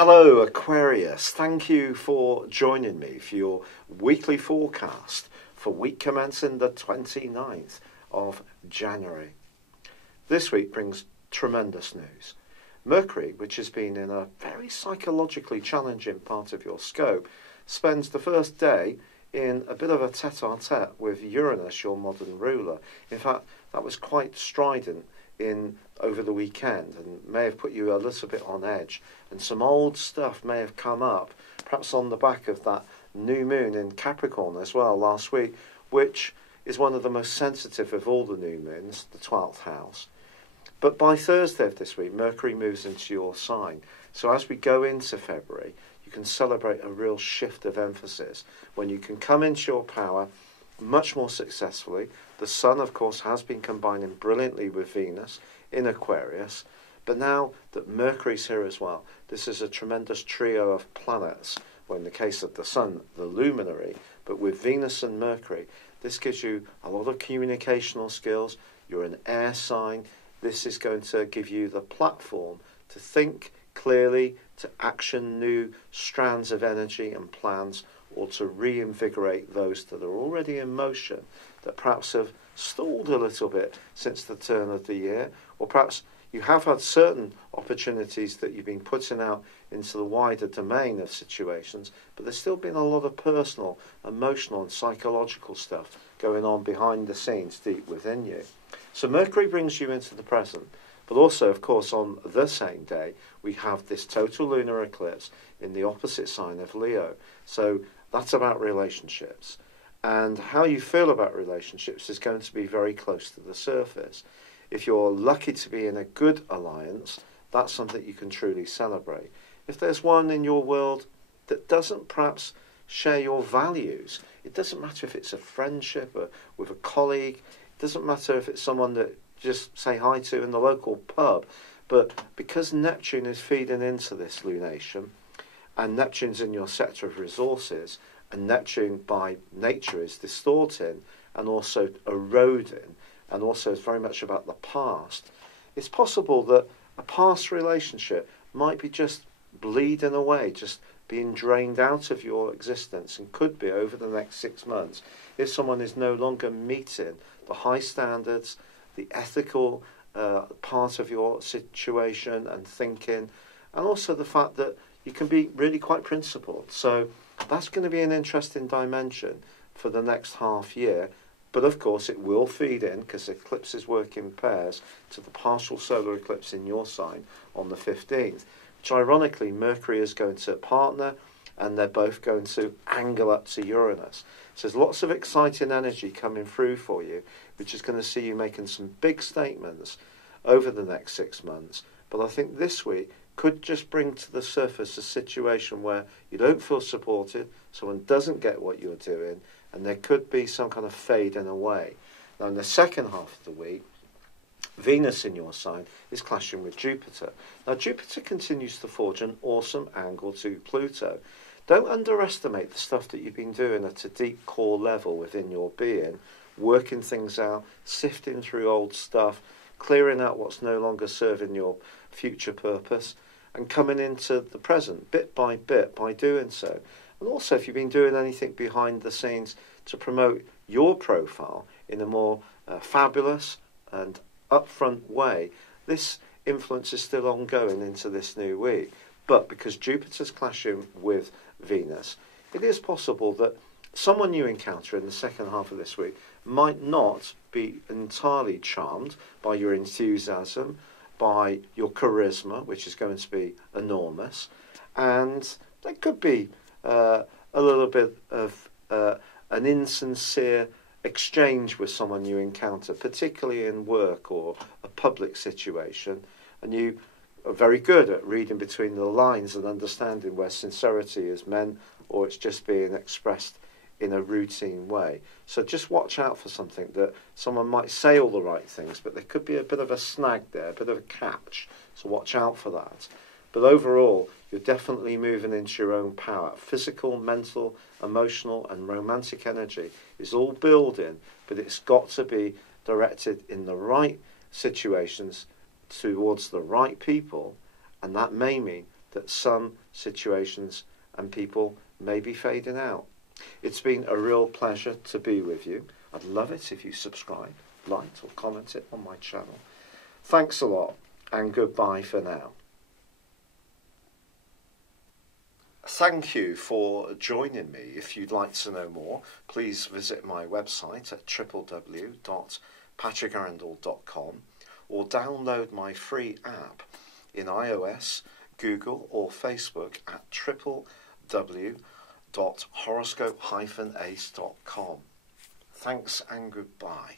Hello Aquarius, thank you for joining me for your weekly forecast for week commencing the 29th of January. This week brings tremendous news. Mercury, which has been in a very psychologically challenging part of your scope, spends the first day in a bit of a tete-a-tete with Uranus, your modern ruler. In fact, that was quite strident over the weekend and may have put you a little bit on edge, and some old stuff may have come up, perhaps on the back of that new moon in Capricorn as well last week, which is one of the most sensitive of all the new moons, the 12th house. But by Thursday of this week, Mercury moves into your sign. So as we go into February, you can celebrate a real shift of emphasis when you can come into your power much more successfully. The Sun, of course, has been combining brilliantly with Venus in Aquarius, but now that Mercury's here as well, this is a tremendous trio of planets. Well, in the case of the Sun, the luminary, but with Venus and Mercury, this gives you a lot of communicational skills. You're an air sign. This is going to give you the platform to think clearly, to action new strands of energy and plans, or to reinvigorate those that are already in motion that perhaps have stalled a little bit since the turn of the year, or perhaps you have had certain opportunities that you've been putting out into the wider domain of situations, but there's still been a lot of personal, emotional and psychological stuff going on behind the scenes deep within you. So Mercury brings you into the present, but also, of course, on the same day, we have this total lunar eclipse in the opposite sign of Leo. So that's about relationships. And how you feel about relationships is going to be very close to the surface. If you're lucky to be in a good alliance, that's something you can truly celebrate. If there's one in your world that doesn't perhaps share your values, it doesn't matter if it's a friendship or with a colleague, it doesn't matter if it's someone that just say hi to in the local pub, but because Neptune is feeding into this lunation, and Neptune's in your sector of resources, and Neptune by nature is distorting and also eroding, and also is very much about the past, it's possible that a past relationship might be just bleeding away, just being drained out of your existence, and could be over the next 6 months if someone is no longer meeting the high standards, the ethical part of your situation and thinking, and also the fact that you can be really quite principled. So that's going to be an interesting dimension for the next half year. But of course it will feed in, because eclipses work in pairs, to the partial solar eclipse in your sign on the 15th, which ironically Mercury is going to partner, and they're both going to angle up to Uranus. So there's lots of exciting energy coming through for you, which is going to see you making some big statements over the next 6 months. But I think this week could just bring to the surface a situation where you don't feel supported, someone doesn't get what you're doing, and there could be some kind of fading away. Now in the second half of the week, Venus in your sign is clashing with Jupiter. Now Jupiter continues to forge an awesome angle to Pluto. Don't underestimate the stuff that you've been doing at a deep core level within your being, working things out, sifting through old stuff, clearing out what's no longer serving your future purpose, and coming into the present bit by bit by doing so. And also if you've been doing anything behind the scenes to promote your profile in a more fabulous and upfront way, this influence is still ongoing into this new week. But because Jupiter's clashing with Venus, it is possible that someone you encounter in the second half of this week might not be entirely charmed by your enthusiasm, by your charisma, which is going to be enormous, and there could be a little bit of an insincere exchange with someone you encounter, particularly in work or a public situation, and you are very good at reading between the lines and understanding where sincerity is meant or it's just being expressed in a routine way. So just watch out for something that someone might say all the right things, but there could be a bit of a snag there, a bit of a catch. So watch out for that. But overall, you're definitely moving into your own power. Physical, mental, emotional and romantic energy is all building, but it's got to be directed in the right situations towards the right people, and that may mean that some situations and people may be fading out. It's been a real pleasure to be with you. I'd love it if you subscribe, like or comment it on my channel. Thanks a lot and goodbye for now. Thank you for joining me. If you'd like to know more, please visit my website at www.patrickarundell.com or download my free app in iOS, Google or Facebook at www.horoscope-ace.com. Thanks and goodbye.